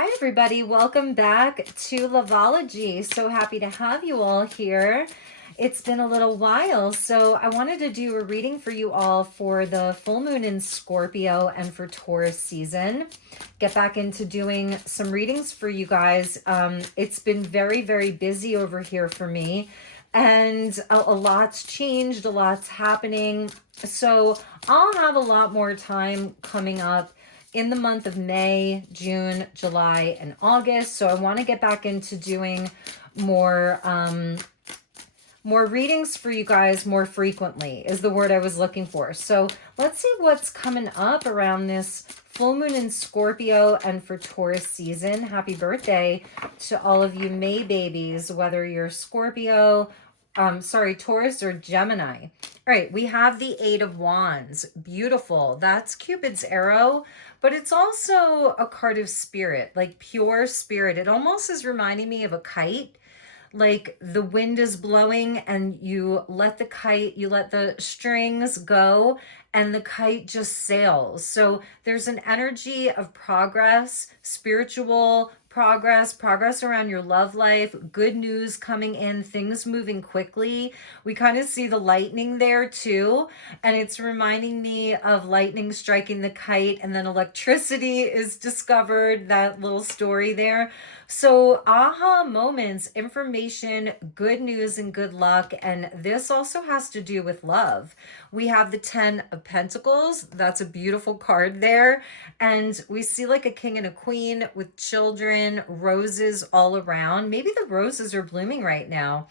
Hi, everybody. Welcome back to Loveology. So happy to have you all here. It's been a little while, so I wanted to do a reading for you all for the full moon in Scorpio and for Taurus season. Get back into doing some readings for you guys. It's been very, very busy over here for me, and a lot's changed, a lot's happening. So I'll have a lot more time coming up in the month of May, June, July, and August. So I want to get back into doing more more readings for you guys more frequently is the word I was looking for. So let's see what's coming up around this full moon in Scorpio and for Taurus season. Happy birthday to all of you May babies, whether you're Scorpio, Taurus or Gemini. All right, we have the Eight of Wands. Beautiful. That's Cupid's arrow, but it's also a card of spirit, like pure spirit. It almost is reminding me of a kite. Like the wind is blowing and you let the strings go and the kite just sails. So there's an energy of progress, spiritual progress around your love life, good news coming in, things moving quickly. We kind of see the lightning there too. And it's reminding me of lightning striking the kite and then electricity is discovered, that little story there. So aha moments, information, good news, and good luck. And this also has to do with love. We have the 10 of Pentacles. That's a beautiful card there. And we see like a king and a queen with children, roses all around. Maybe the roses are blooming right now.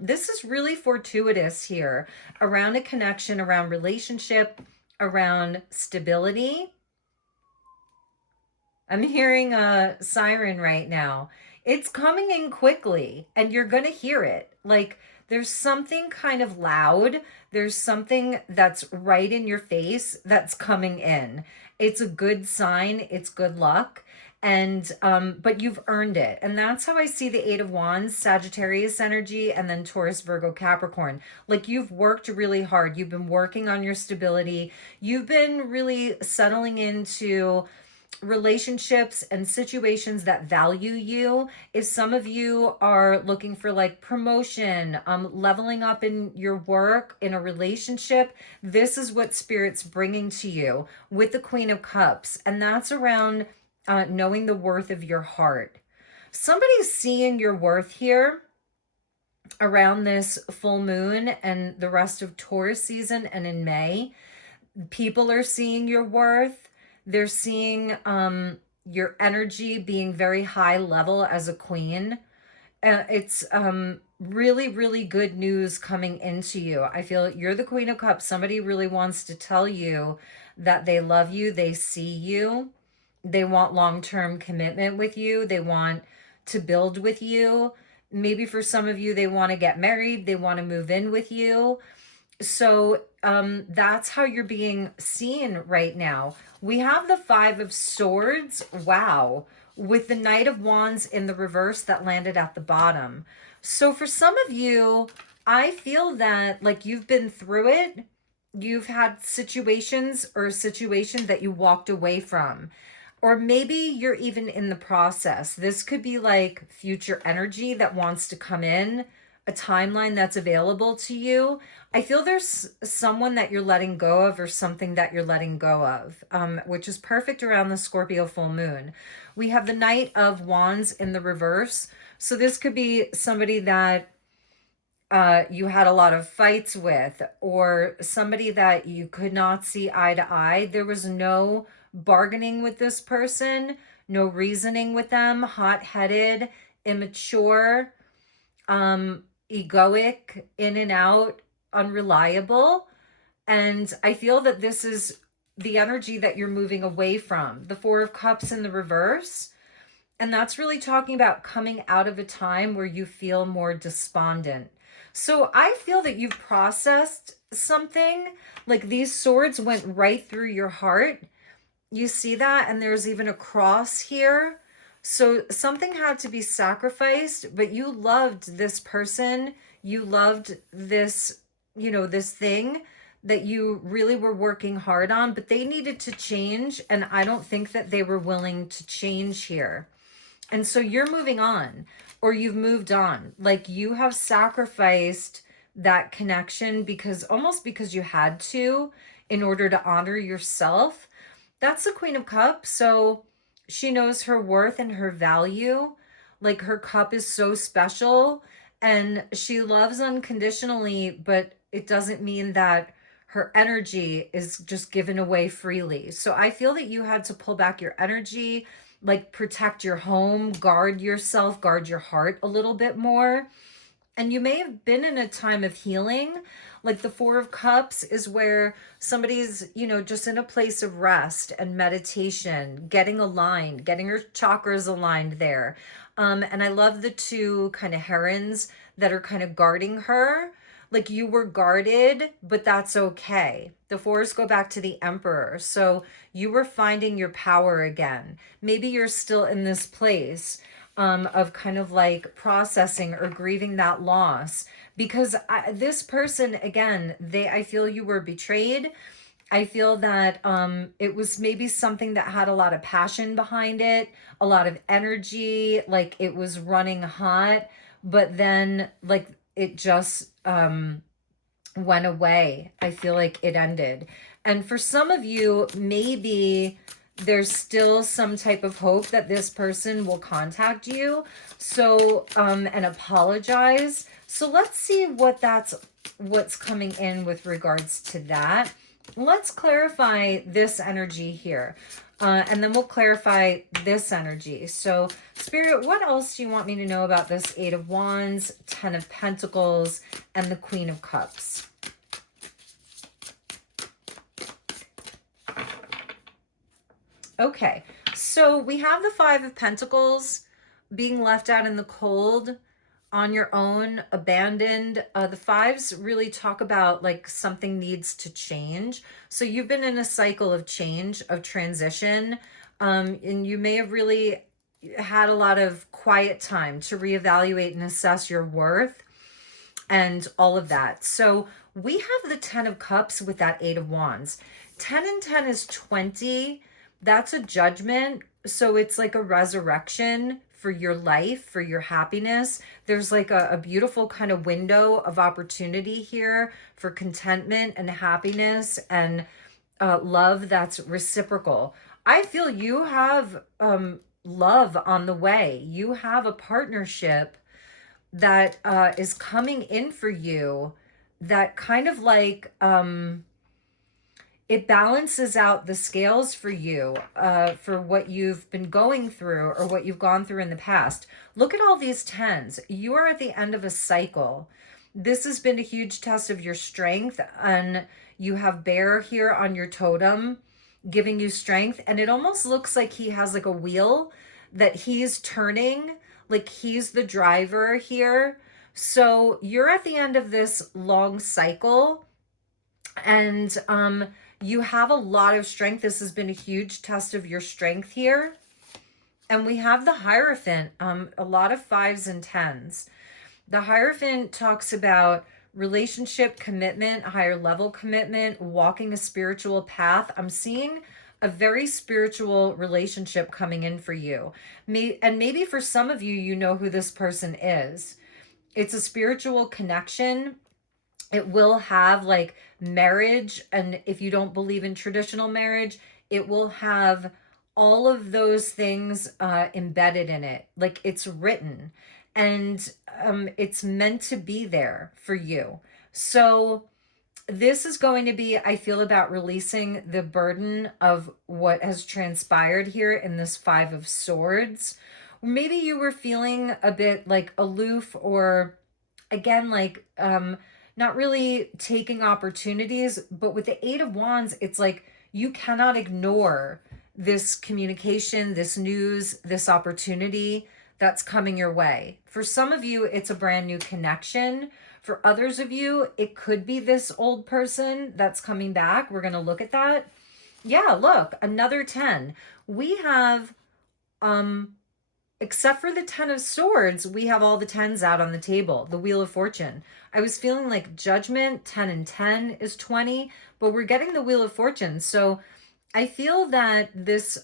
This is really fortuitous here around a connection, around relationship, around stability. I'm hearing a siren right now. It's coming in quickly and you're going to hear it. Like there's something kind of loud. There's something that's right in your face that's coming in. It's a good sign. It's good luck. And but you've earned it. And that's how I see the Eight of Wands, Sagittarius energy, and then Taurus, Virgo, Capricorn. Like you've worked really hard. You've been working on your stability. You've been really settling into relationships and situations that value you. If some of you are looking for like promotion, leveling up in your work, in a relationship, this is what Spirit's bringing to you with the Queen of Cups. And that's around knowing the worth of your heart. Somebody's seeing your worth here around this full moon and the rest of Taurus season and in May. People are seeing your worth. They're seeing your energy being very high level as a queen. It's really, really good news coming into you. I feel you're the Queen of Cups. Somebody really wants to tell you that they love you. They see you. They want long-term commitment with you. They want to build with you. Maybe for some of you, they want to get married. They want to move in with you. So that's how you're being seen right now. We have the Five of Swords. Wow. With the Knight of Wands in the reverse that landed at the bottom. So for some of you, I feel that like you've been through it. You've had situations or a situation that you walked away from. Or maybe you're even in the process. This could be like future energy that wants to come in, a timeline that's available to you. I feel there's someone that you're letting go of or something that you're letting go of, which is perfect around the Scorpio full moon. We have the Knight of Wands in the reverse. So this could be somebody that you had a lot of fights with, or somebody that you could not see eye to eye. There was no bargaining with this person, no reasoning with them, hot-headed, immature, egoic, in and out, unreliable. And I feel that this is the energy that you're moving away from. The Four of Cups in the reverse. And that's really talking about coming out of a time where you feel more despondent. So I feel that you've processed something. Like these swords went right through your heart. You see that? And there's even a cross here. So something had to be sacrificed, but you loved this person. You loved this, this thing that you really were working hard on, but they needed to change. And I don't think that they were willing to change here. And so you're moving on, or you've moved on. Like you have sacrificed that connection because almost because you had to in order to honor yourself. That's the Queen of Cups. So she knows her worth and her value. Like her cup is so special and she loves unconditionally, but it doesn't mean that her energy is just given away freely. So I feel that you had to pull back your energy, like protect your home, guard yourself, guard your heart a little bit more. And you may have been in a time of healing. Like the Four of Cups is where somebody's, just in a place of rest and meditation, getting aligned, getting her chakras aligned there. And I love the two kind of herons that are kind of guarding her. Like you were guarded, but that's okay. The fours go back to the Emperor. So you were finding your power again. Maybe you're still in this place of kind of like processing or grieving that loss because this person again, I feel you were betrayed. I feel that it was maybe something that had a lot of passion behind it, a lot of energy, like it was running hot, but then like it just went away. I feel like it ended. And for some of you, maybe there's still some type of hope that this person will contact you. So, and apologize. So let's see what's coming in with regards to that. Let's clarify this energy here. And then we'll clarify this energy. So, Spirit, what else do you want me to know about this Eight of Wands, Ten of Pentacles, and the Queen of Cups? Okay, so we have the Five of Pentacles, being left out in the cold, on your own, abandoned. The fives really talk about like something needs to change. So you've been in a cycle of change, of transition, and you may have really had a lot of quiet time to reevaluate and assess your worth and all of that. So we have the Ten of Cups with that Eight of Wands. 10 and 10 is 20. That's a judgment. So it's like a resurrection for your life, for your happiness. There's like a beautiful kind of window of opportunity here for contentment and happiness and love that's reciprocal. I feel you have love on the way. You have a partnership that is coming in for you that kind of like it balances out the scales for you for what you've been going through or what you've gone through in the past. Look at all these tens. You are at the end of a cycle. This has been a huge test of your strength, and you have Bear here on your totem giving you strength, and it almost looks like he has like a wheel that he's turning, like he's the driver here. So you're at the end of this long cycle, and you have a lot of strength. This has been a huge test of your strength here. And we have the Hierophant, a lot of fives and tens. The Hierophant talks about relationship commitment, higher level commitment, walking a spiritual path. I'm seeing a very spiritual relationship coming in for you. And maybe for some of you, you know who this person is. It's a spiritual connection. It will have like marriage, and if you don't believe in traditional marriage, it will have all of those things embedded in it. Like it's written, and it's meant to be there for you. So this is going to be, I feel, about releasing the burden of what has transpired here in this Five of Swords. Maybe you were feeling a bit like aloof, or again, like not really taking opportunities. But with the Eight of Wands, it's like you cannot ignore this communication, this news, this opportunity that's coming your way. For some of you, it's a brand new connection. For others of you, it could be this old person that's coming back. We're going to look at that. Yeah, look, another 10. We have except for the 10 of swords, we have all the tens out on the table, the wheel of fortune. I was feeling like judgment, 10 and 10 is 20, but we're getting the wheel of fortune. So I feel that this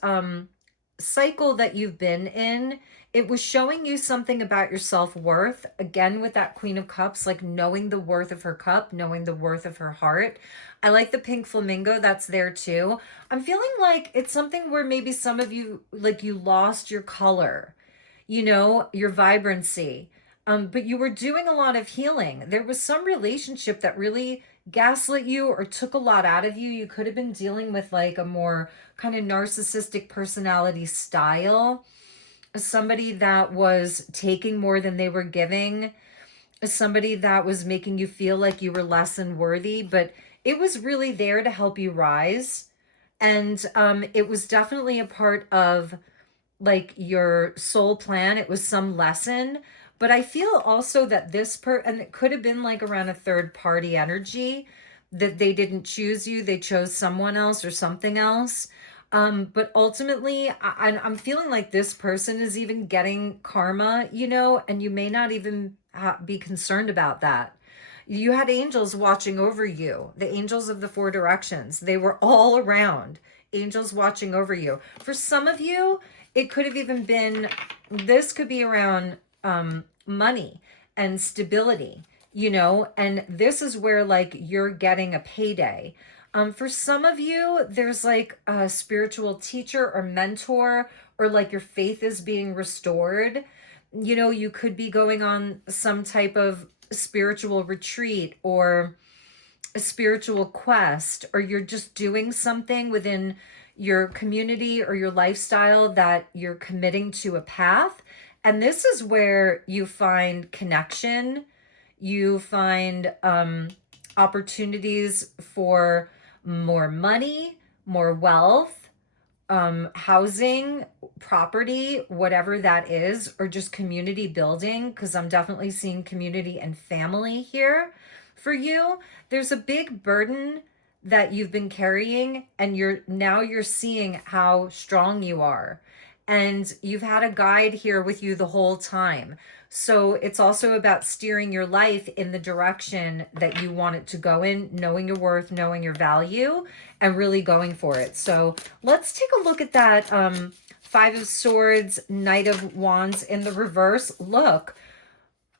cycle that you've been in, it was showing you something about your self-worth. Again, with that Queen of Cups, like knowing the worth of her cup, knowing the worth of her heart. I like the pink flamingo that's there too. I'm feeling like it's something where maybe some of you, like you lost your color, your vibrancy. But you were doing a lot of healing. There was some relationship that really gaslit you or took a lot out of you. You could have been dealing with like a more kind of narcissistic personality style, somebody that was taking more than they were giving, somebody that was making you feel like you were less than worthy, but it was really there to help you rise. And it was definitely a part of like your soul plan. It was some lesson. But I feel also that and it could have been like around a third party energy, that they didn't choose you, they chose someone else or something else. But ultimately, I'm feeling like this person is even getting karma, and you may not even be concerned about that. You had angels watching over you, the angels of the four directions. They were all around, angels watching over you. For some of you, it could have even been, this could be around money and stability, and this is where like you're getting a payday. For some of you, there's like a spiritual teacher or mentor, or like your faith is being restored. You could be going on some type of spiritual retreat or a spiritual quest, or you're just doing something within your community or your lifestyle that you're committing to a path. And this is where you find connection, you find opportunities for more money, more wealth, housing, property, whatever that is, or just community building, because I'm definitely seeing community and family here for you. There's a big burden that you've been carrying, and you're seeing how strong you are. And you've had a guide here with you the whole time. So it's also about steering your life in the direction that you want it to go in, knowing your worth, knowing your value, and really going for it. So let's take a look at that Five of Swords, Knight of Wands in the reverse. Look,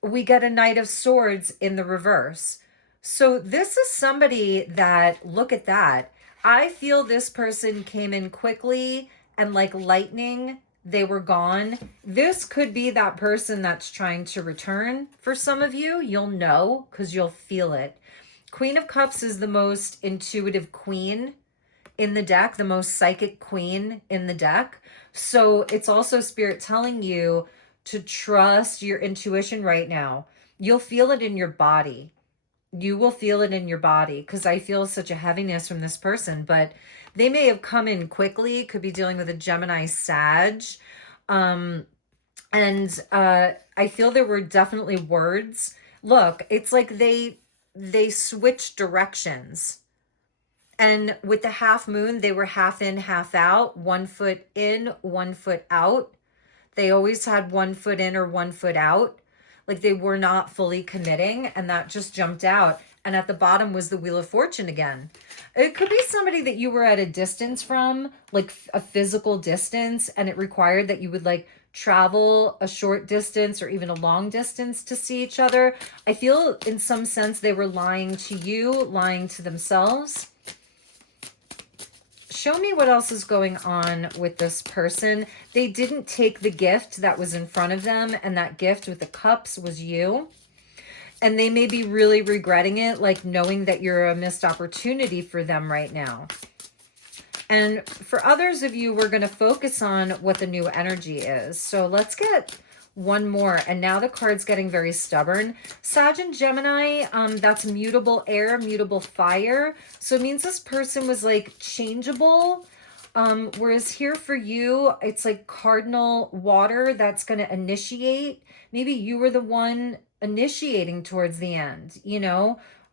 we get a Knight of Swords in the reverse. So this is somebody that, look at that. I feel this person came in quickly and like lightning, they were gone. This could be that person that's trying to return for some of you. You'll know because you'll feel it. Queen of Cups is the most intuitive queen in the deck, the most psychic queen in the deck. So it's also spirit telling you to trust your intuition right now. You'll feel it in your body. You will feel it in your body, because I feel such a heaviness from this person, but they may have come in quickly. Could be dealing with a Gemini Sag. And I feel there were definitely words. Look, it's like they switched directions. And with the half moon, they were half in, half out, 1 foot in, 1 foot out. They always had 1 foot in or 1 foot out. Like they were not fully committing, and that just jumped out. And at the bottom was the Wheel of Fortune again. It could be somebody that you were at a distance from, like a physical distance, and it required that you would like travel a short distance or even a long distance to see each other. I feel in some sense they were lying to you, lying to themselves. Show me what else is going on with this person. They didn't take the gift that was in front of them, and that gift with the cups was you. And they may be really regretting it, like knowing that you're a missed opportunity for them right now. And for others of you, we're going to focus on what the new energy is. So let's get one more. And now the card's getting very stubborn. Sag and Gemini, that's mutable air, mutable fire. So it means this person was like changeable. Whereas here for you, it's like cardinal water that's going to initiate. Maybe you were the one initiating towards the end,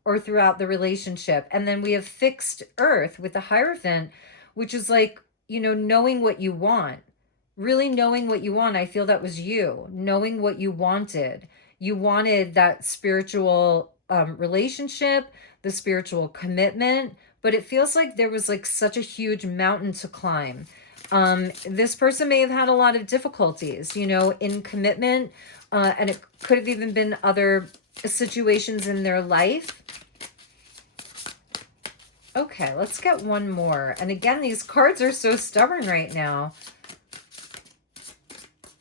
or throughout the relationship. And then we have fixed earth with the Hierophant, which is like, knowing what you want, really knowing what you want. I feel that was you knowing what you wanted. You wanted that spiritual relationship, the spiritual commitment, but it feels like there was like such a huge mountain to climb. This person may have had a lot of difficulties, you know, in commitment, and it could have even been other situations in their life. Okay, let's get one more. And again, these cards are so stubborn right now.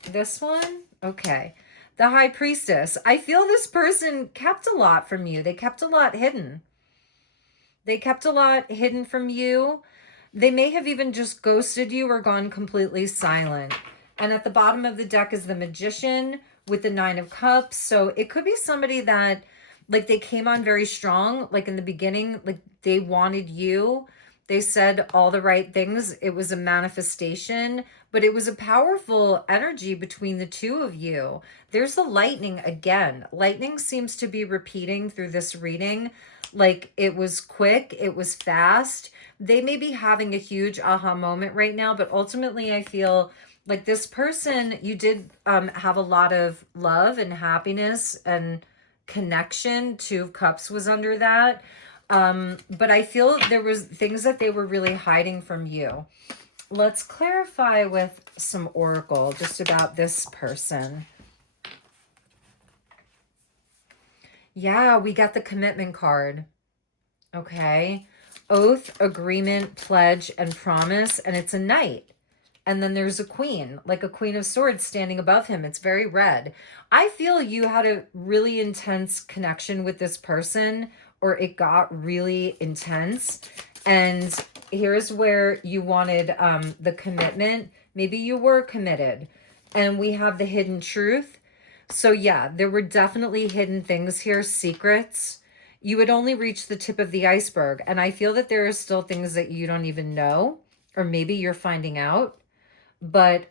This one? Okay. The High Priestess. I feel this person kept a lot from you. They kept a lot hidden. They kept a lot hidden from you. They may have even just ghosted you or gone completely silent. And at the bottom of the deck is the Magician with the Nine of Cups. So it could be somebody that, like, they came on very strong, like in the beginning, like they wanted you. They said all the right things. It was a manifestation, but it was a powerful energy between the two of you. There's the lightning again. Lightning seems to be repeating through this reading. Like it was quick, it was fast. They may be having a huge aha moment right now, but ultimately I feel like this person, you did have a lot of love and happiness and connection. Two of Cups was under that. But I feel there was things that they were really hiding from you. Let's clarify with some oracle just about this person. Yeah, we got the commitment card. Okay. Oath, agreement, pledge, and promise. And it's a knight. And then there's a queen, like a queen of swords standing above him. It's very red. I feel you had a really intense connection with this person, or it got really intense. And here's where you wanted the commitment. Maybe you were committed. And we have the hidden truth. So yeah, there were definitely hidden things here, secrets. You would only reach the tip of the iceberg. And I feel that there are still things that you don't even know, or maybe you're finding out. But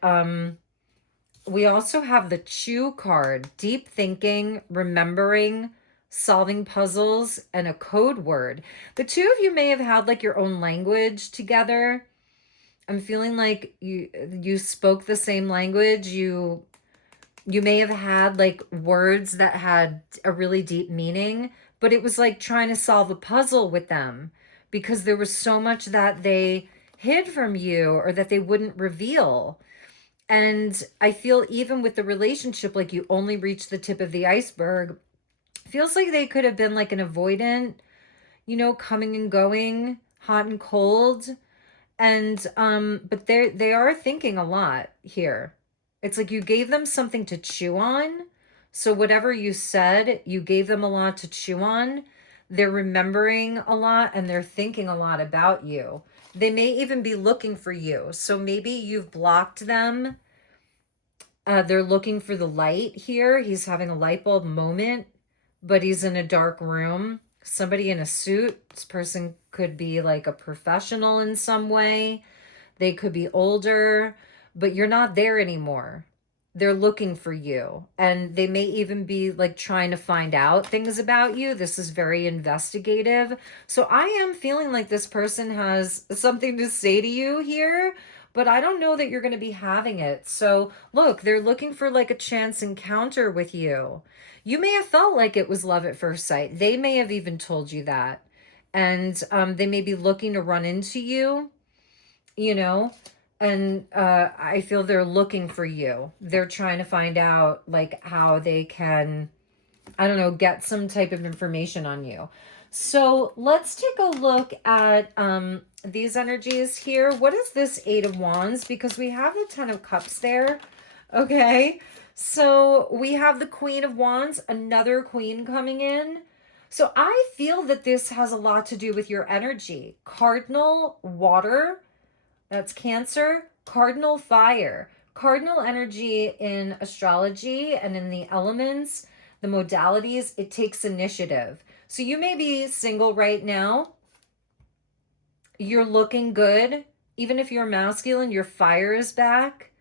we also have the Chew card, deep thinking, remembering, solving puzzles, and a code word. The two of you may have had like your own language together. I'm feeling like you spoke the same language. You may have had like words that had a really deep meaning, but it was like trying to solve a puzzle with them because there was so much that they hid from you or that they wouldn't reveal. And I feel even with the relationship, like you only reached the tip of the iceberg. Feels like they could have been like an avoidant, you know, coming and going, hot and cold. And but they are thinking a lot here. It's like you gave them something to chew on. So whatever you said, you gave them a lot to chew on. They're remembering a lot and they're thinking a lot about you. They may even be looking for you. So maybe you've blocked them. They're looking for the light here. He's having a light bulb moment, but he's in a dark room. Somebody in a suit. This person could be like a professional in some way. They could be older, but you're not there anymore. They're looking for you. And they may even be like trying to find out things about you. This is very investigative. So I am feeling like this person has something to say to you here, but I don't know that you're going to be having it. So look, they're looking for like a chance encounter with you. You may have felt like it was love at first sight. They may have even told you that. And they may be looking to run into you, you know, and I feel they're looking for you. They're trying to find out like how they can, I don't know, get some type of information on you. So let's take a look at these energies here. What is this Eight of Wands? Because we have the Ten of Cups there. Okay. So we have the Queen of Wands, another queen coming in. So I feel that this has a lot to do with your energy. Cardinal water, that's Cancer. Cardinal fire. Cardinal energy in astrology and in the elements, the modalities, it takes initiative. So you may be single right now. You're looking good. Even if you're masculine, your fire is back.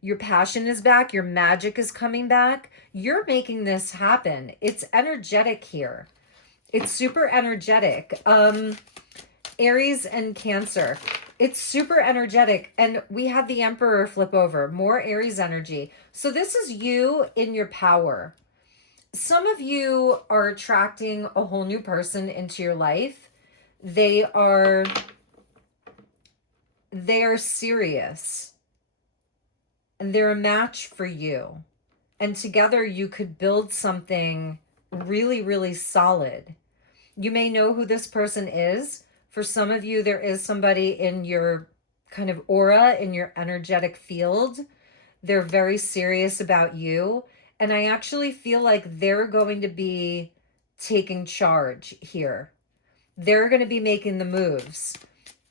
Your passion is back. Your magic is coming back. You're making this happen. It's energetic here. It's super energetic. Aries and Cancer. It's super energetic. And we have the Emperor flip over, more Aries energy. So this is you in your power. Some of you are attracting a whole new person into your life. They are serious and they're a match for you. And together you could build something really, really solid. You may know who this person is. For some of you, there is somebody in your kind of aura, in your energetic field. They're very serious about you. And I actually feel like they're going to be taking charge here. They're going to be making the moves.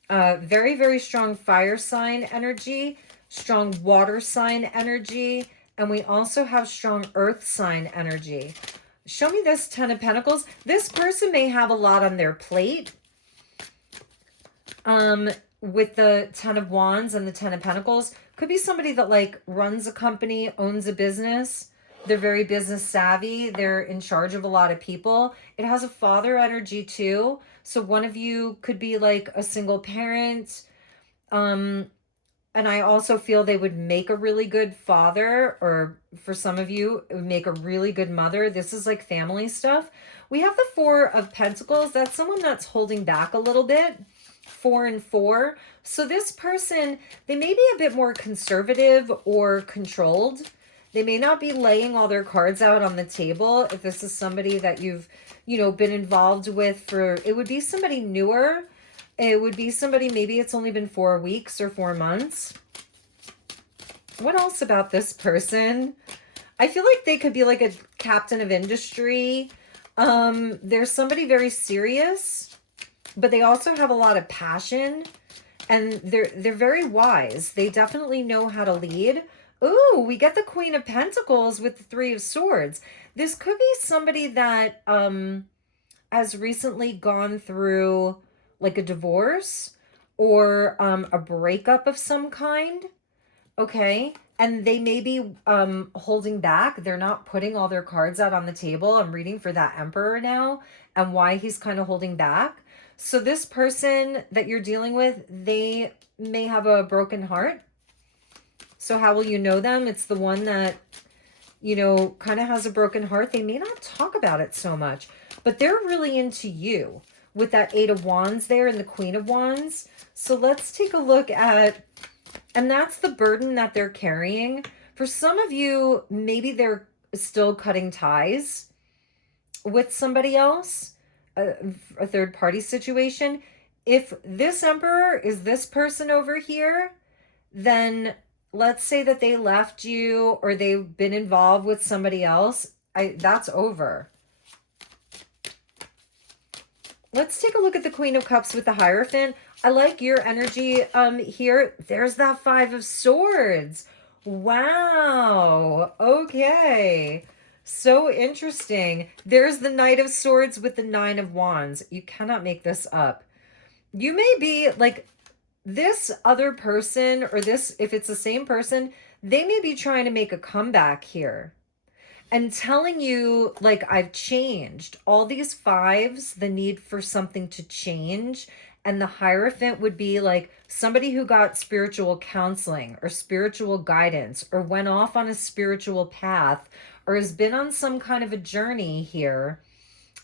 Very, very strong fire sign energy, strong water sign energy, and we also have strong earth sign energy. Show me this 10 of Pentacles. This person may have a lot on their plate. With the 10 of Wands and the 10 of Pentacles, could be somebody that like runs a company, owns a business. They're very business savvy. They're in charge of a lot of people. It has a father energy too. So one of you could be like a single parent. And I also feel they would make a really good father, or for some of you, it would make a really good mother. This is like family stuff. We have the 4 of Pentacles. That's someone that's holding back a little bit. 4 and 4. So this person, they may be a bit more conservative or controlled. They may not be laying all their cards out on the table. If this is somebody that you've, been involved with for, it would be somebody newer. It would be somebody, maybe it's only been 4 weeks or 4 months. What else about this person? I feel like they could be like a captain of industry. There's somebody very serious, but they also have a lot of passion, and they're very wise. They definitely know how to lead. Ooh, we get the Queen of Pentacles with the 3 of Swords. This could be somebody that has recently gone through like a divorce or a breakup of some kind. Okay. And they may be holding back. They're not putting all their cards out on the table. I'm reading for that Emperor now and why he's kind of holding back. So this person that you're dealing with, they may have a broken heart. So how will you know them? It's the one that, kind of has a broken heart. They may not talk about it so much, but they're really into you with that 8 of Wands there and the Queen of Wands. So let's take a look at, and that's the burden that they're carrying. For some of you, maybe they're still cutting ties with somebody else, a third party situation. If this Emperor is this person over here, then let's say that they left you or they've been involved with somebody else. That's over. Let's take a look at the Queen of Cups with the Hierophant. I like your energy here. There's that 5 of Swords. Wow. Okay. So interesting. There's the Knight of Swords with the 9 of Wands. You cannot make this up. You may be like this other person, or this, if it's the same person, they may be trying to make a comeback here and telling you, like, I've changed. All these 5s, the need for something to change. And the Hierophant would be like somebody who got spiritual counseling or spiritual guidance or went off on a spiritual path or has been on some kind of a journey here.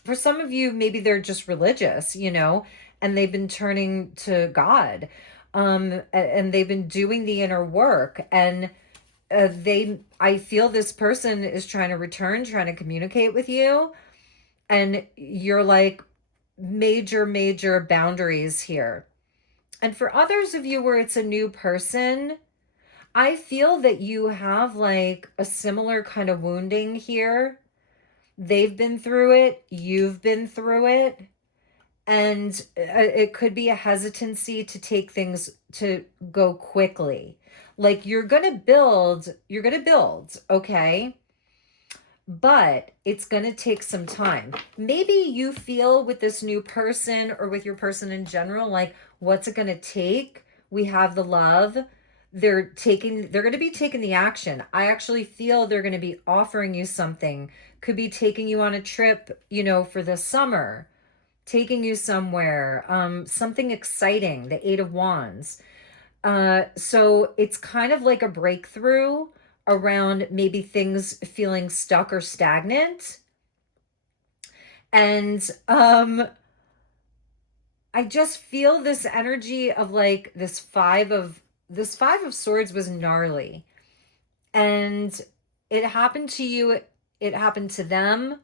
For some of you, maybe they're just religious, and they've been turning to God. And they've been doing the inner work, and I feel this person is trying to return, trying to communicate with you, and you're like major boundaries here. And for others of you where it's a new person, I feel that you have like a similar kind of wounding here. They've been through it, you've been through it, and it could be a hesitancy to take things to go quickly. Like you're going to build, okay? But it's going to take some time. Maybe you feel with this new person or with your person in general, like, what's it going to take? We have the love. They're going to be taking the action. I actually feel they're going to be offering you something. Could be taking you on a trip, for the summer taking you somewhere, something exciting, the Eight of Wands. So it's kind of like a breakthrough around maybe things feeling stuck or stagnant. And I just feel this energy of like this five of swords was gnarly. And it happened to you, it happened to them.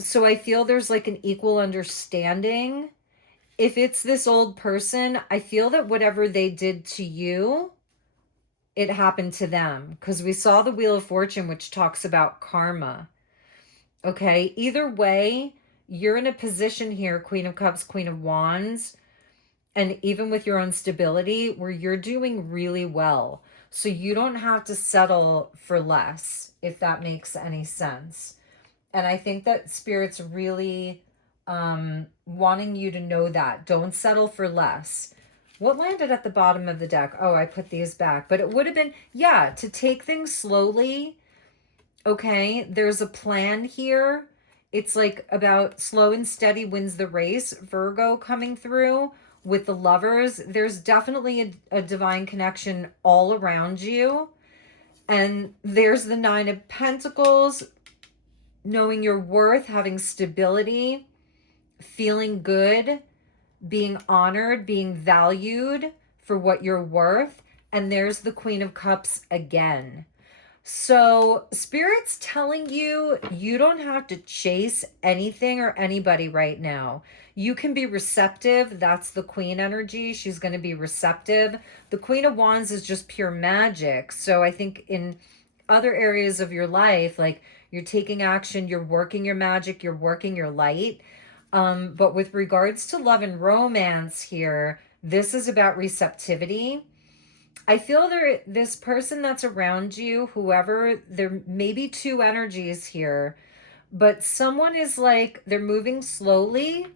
So I feel there's like an equal understanding. If it's this old person, I feel that whatever they did to you, it happened to them, because we saw the Wheel of Fortune, which talks about karma. Okay, either way, you're in a position here, Queen of Cups, Queen of Wands, and even with your own stability, where you're doing really well. So you don't have to settle for less, if that makes any sense. And I think that Spirit's really wanting you to know that. Don't settle for less. What landed at the bottom of the deck? Oh, I put these back. But it would have been, yeah, to take things slowly. Okay, there's a plan here. It's like about slow and steady wins the race. Virgo coming through with the Lovers. There's definitely a divine connection all around you. And there's the Nine of Pentacles, knowing your worth, having stability, feeling good, being honored, being valued for what you're worth. And there's the Queen of Cups again. So Spirit's telling you, you don't have to chase anything or anybody right now. You can be receptive. That's the Queen energy. She's going to be receptive. The Queen of Wands is just pure magic. So I think in other areas of your life, like you're taking action, you're working your magic, you're working your light. But with regards to love and romance here, this is about receptivity. I feel this person that's around you, whoever, there may be two energies here, but someone is like, they're moving slowly,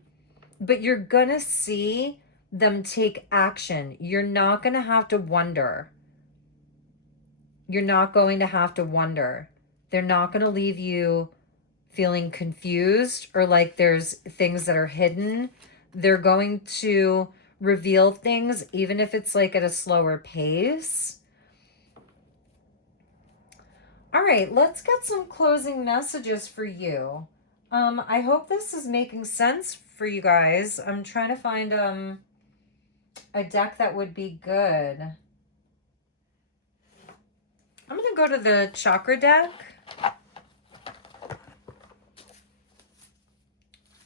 but you're gonna see them take action. You're not gonna have to wonder. You're not going to have to wonder. They're not gonna leave you feeling confused or like there's things that are hidden. They're going to reveal things, even if it's like at a slower pace. All right, let's get some closing messages for you. I hope this is making sense for you guys. I'm trying to find a deck that would be good. I'm going to go to the chakra deck.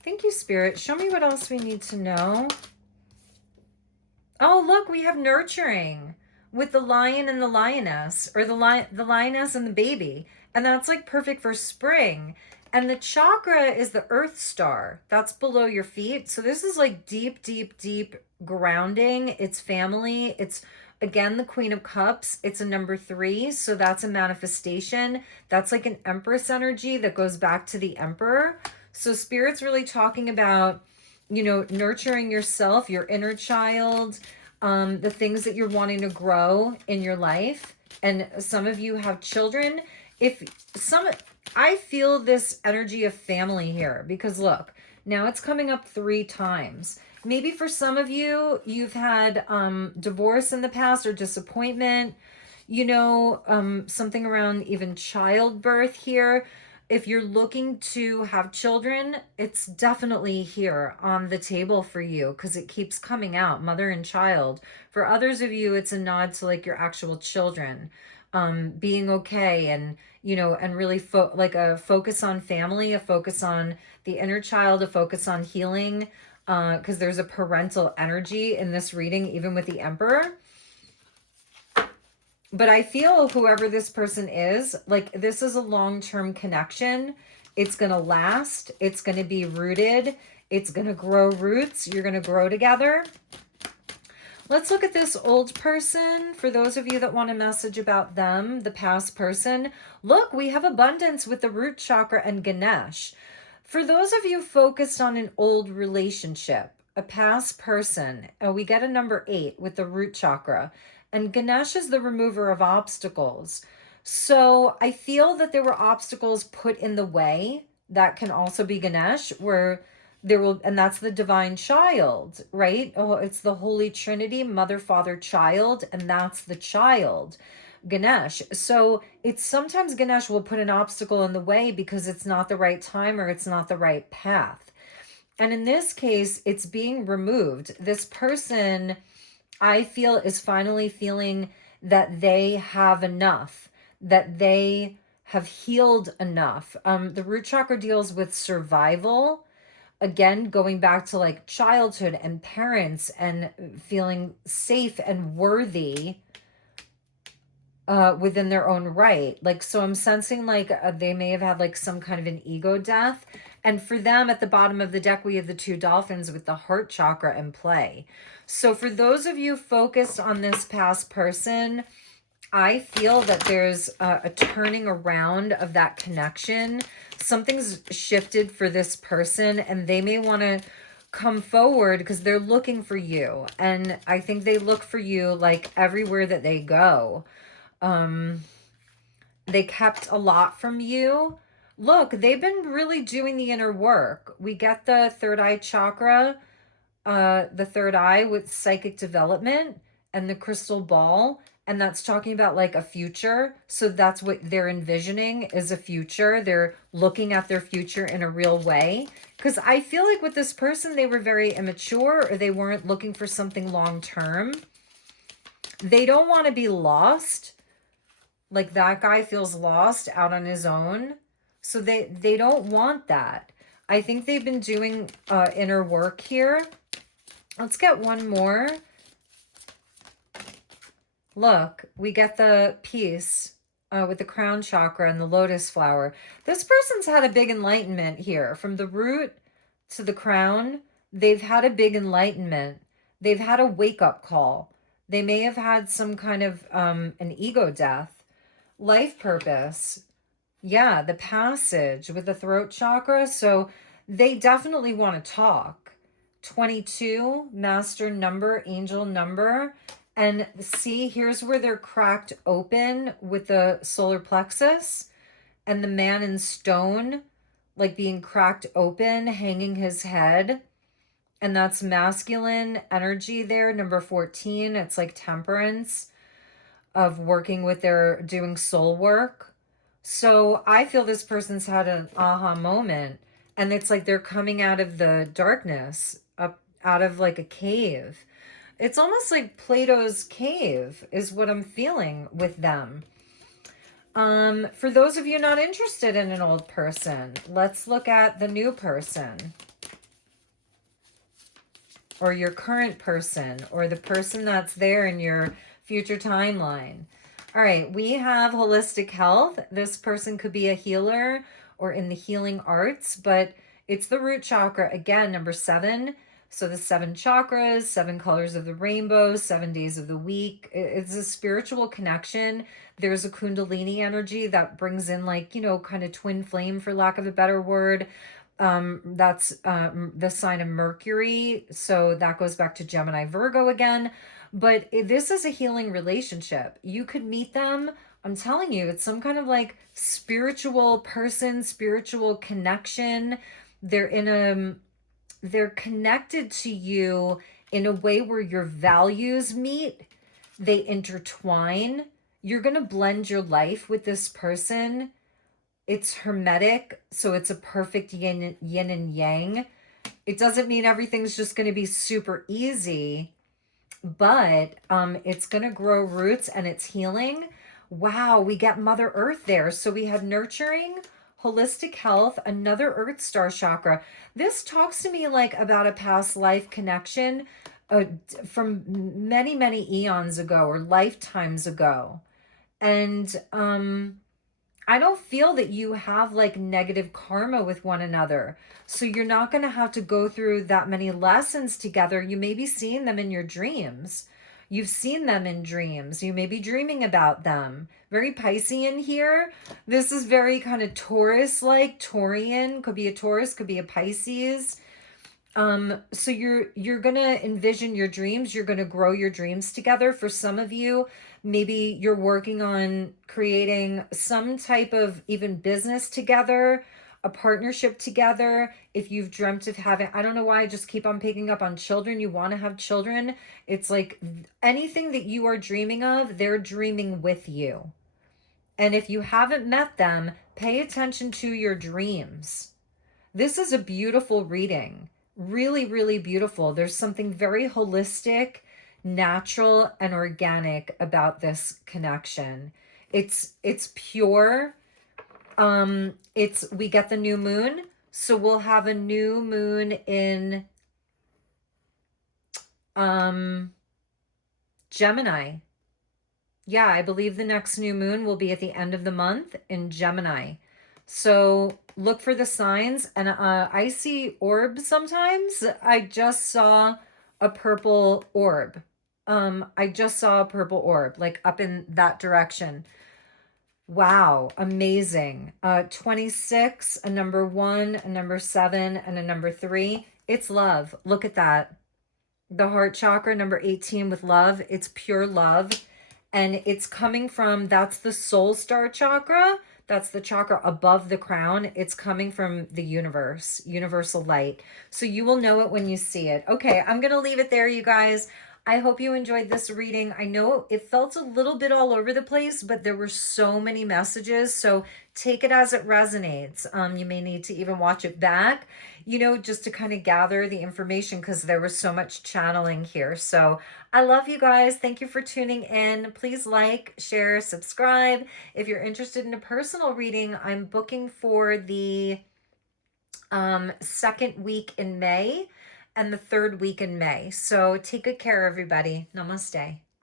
Thank you, Spirit. Show me what else we need to know. Oh, look, we have nurturing with the lion and the lioness, or the lioness and the baby. And that's like perfect for spring. And the chakra is the earth star. That's below your feet. So this is like deep, deep, deep grounding. It's family. It's, again, the Queen of Cups. It's a number 3. So that's a manifestation. That's like an Empress energy that goes back to the Emperor. So Spirit's really talking about, you know, nurturing yourself, your inner child, the things that you're wanting to grow in your life. And some of you have children. I feel this energy of family here, because look, now it's coming up 3 times. Maybe for some of you, you've had divorce in the past or disappointment, you know, something around even childbirth here. If you're looking to have children, it's definitely here on the table for you, because it keeps coming out, mother and child. For others of you, it's a nod to like your actual children being okay, and you know, and really like a focus on family, a focus on the inner child, a focus on healing, because there's a parental energy in this reading, even with the Emperor. But I feel whoever this person is, like this is a long-term connection. It's going to last. It's going to be rooted. It's going to grow roots. You're going to grow together. Let's look at this old person. For those of you that want a message about them, the past person. Look, we have abundance with the root chakra and Ganesh. For those of you focused on an old relationship, a past person, we get a number 8 with the root chakra. And Ganesh is the remover of obstacles. So I feel that there were obstacles put in the way. That can also be Ganesh, where There will, and that's the divine child, right? Oh, it's the Holy Trinity, Mother, Father, Child, and that's the child, Ganesh. So it's sometimes Ganesh will put an obstacle in the way because it's not the right time or it's not the right path. And in this case, it's being removed. This person, I feel, is finally feeling that they have enough, that they have healed enough. The root chakra deals with survival. Again, going back to like childhood and parents and feeling safe and worthy within their own right. Like, so I'm sensing like they may have had like some kind of an ego death. And for them, at the bottom of the deck, we have the two dolphins with the heart chakra in play. So for those of you focused on this past person, I feel that there's a turning around of that connection. Something's shifted for this person, and they may want to come forward because they're looking for you. And I think they look for you like everywhere that they go. They kept a lot from you. Look, they've been really doing the inner work. We get the third eye chakra, the third eye with psychic development and the crystal ball. And that's talking about like a future. So that's what they're envisioning is a future. They're looking at their future in a real way. Because I feel like with this person, they were very immature or they weren't looking for something long term. They don't want to be lost. Like that guy feels lost out on his own. So they don't want that. I think they've been doing inner work here. Let's get one more. Look, we get the piece with the crown chakra and the lotus flower. This person's had a big enlightenment here. From the root to the crown, they've had a big enlightenment. They've had a wake-up call. They may have had some kind of an ego death. Life purpose. Yeah, the passage with the throat chakra. So they definitely want to talk. 22, master number, angel number. And see, here's where they're cracked open with the solar plexus and the man in stone, like being cracked open, hanging his head. And that's masculine energy there, number 14. It's like temperance of working with their doing soul work. So I feel this person's had an aha moment and it's like they're coming out of the darkness, up out of like a cave. It's almost like Plato's cave is what I'm feeling with them. For those of you not interested in an old person, let's look at the new person or your current person or the person that's there in your future timeline. All right, we have holistic health. This person could be a healer or in the healing arts, but it's the root chakra, again, number 7. So the 7 chakras, 7 colors of the rainbow, 7 days of the week. It's a spiritual connection. There's a kundalini energy that brings in like, you know, kind of twin flame for lack of a better word. That's the sign of Mercury. So that goes back to Gemini, Virgo again. But this is a healing relationship. You could meet them. I'm telling you, it's some kind of like spiritual person, spiritual connection. They're connected to you in a way where your values meet. They intertwine. You're going to blend your life with this person. It's hermetic, so it's a perfect yin and yang. It doesn't mean everything's just going to be super easy, but it's going to grow roots and it's healing. Wow, we get Mother Earth there. So we had nurturing, holistic health, another Earth star chakra. This talks to me like about a past life connection from many, many eons ago or lifetimes ago. And I don't feel that you have like negative karma with one another. So you're not going to have to go through that many lessons together. You may be seeing them in your dreams. You've seen them in dreams. You may be dreaming about them. Very Piscean here. This is very kind of Taurus-like, Taurian. Could be a Taurus, could be a Pisces. So you're going to envision your dreams. You're going to grow your dreams together. For some of you, maybe you're working on creating some type of even business together, a partnership together, if you've dreamt of having, I don't know why I just keep on picking up on children, you want to have children. It's like anything that you are dreaming of, they're dreaming with you. And if you haven't met them, pay attention to your dreams. This is a beautiful reading. Really, really beautiful. There's something very holistic, natural, and organic about this connection. It's pure. It's we get the new moon, so we'll have a new moon in um Gemini. Yeah, I believe the next new moon will be at the end of the month in Gemini. So look for the signs. And I see orbs sometimes. I just saw a purple orb. I just saw a purple orb, like up in that direction. Wow, amazing. 26, a number 1, a number 7, and a number 3. It's love. Look at that. The heart chakra, number 18 with love. It's pure love. And it's coming from, that's the soul star chakra. That's the chakra above the crown. It's coming from the universe, universal light. So you will know it when you see it. Okay, I'm going to leave it there, you guys. I hope you enjoyed this reading. I know it felt a little bit all over the place, but there were so many messages. So take it as it resonates. You may need to even watch it back, you know, just to kind of gather the information because there was so much channeling here. So I love you guys. Thank you for tuning in. Please like, share, subscribe. If you're interested in a personal reading, I'm booking for the second week in May and the third week in May. So take good care, everybody. Namaste.